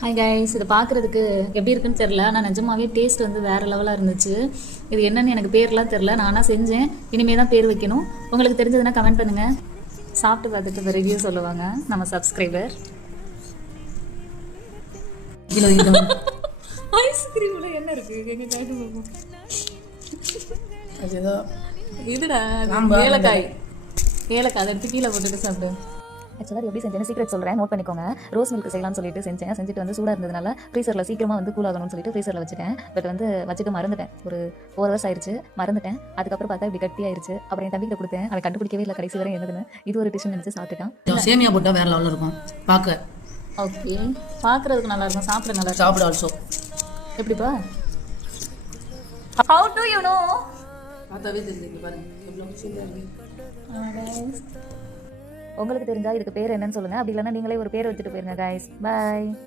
Hi guys, இது பார்க்குறதுக்கு எப்படி இருக்குன்னு தெரில. ஆனால் நிஜமாவே டேஸ்ட் வந்து வேறு லெவலாக இருந்துச்சு. இது என்னன்னு எனக்கு பேர்லாம் தெரில. நானாக செஞ்சேன். இனிமே தான் பேர் வைக்கணும். உங்களுக்கு தெரிஞ்சதுன்னா கமெண்ட் பண்ணுங்கள். சாப்பிட்டு பார்த்துட்டு இப்போ ரிவ்யூ சொல்லுவாங்க நம்ம சப்ஸ்கிரைபர். ஐஸ்கிரீமில் என்ன இருக்குது எங்கள் காட்டு இதுடா ஏலக்காய். ஏலக்காய் அதை எடுத்து கீழே போட்டுட்டு சாப்பிடு. ஆக்சுவலாக எப்படி செஞ்சேன்னு சீக்கிரம் சொல்கிறேன், நோட் பண்ணிக்கோங்க. ரோஸ் மில்க் செய்யலாம்னு சொல்லிட்டு செஞ்சுட்டு வந்து சூடாக இருந்ததுனால ஃப்ரீசரில் சீக்கிரமாக வந்து கூல் ஆகணும்னு சொல்லிட்டு ஃப்ரீசரில் வச்சுட்டேன். பட் வந்து வச்சுட்டு மறந்துட்டேன். ஒரு 4 hours ஆயிடுச்சு, மறந்துட்டேன். அதுக்கப்புறம் பார்த்தா இப்படி கட்டி ஆயிடுச்சு. அப்புறம் என் தம்பிக்கிட்ட கொடுத்தேன். அதை கண்டுபிடிக்கவே இல்லை கடைசி வரை என்னதுன்னு. இது ஒரு டிஷ் நினச்சி சாப்பிட்டுட்டான். சேமியா போட்டால் வேற லெவலில் இருக்கும் பார்க்க. ஓகே, பார்க்குறதுக்கு நல்லா இருக்கும், சாப்பிட நல்லா இருக்கும். சாப்பிட ஆல்சோ எப்படிப்பா? How to you know? பார்த்தாவே தெரியுது பாருங்க எவ்வளோ சூப்பராக இருக்கு. உங்களுக்கு தெரிஞ்சா இதுக்கு பேர் என்னன்னு சொல்லுங்க. அப்படி இல்லைன்னா நீங்களே ஒரு பேர் வச்சுட்டு போயிருங்க கைஸ். பாய்.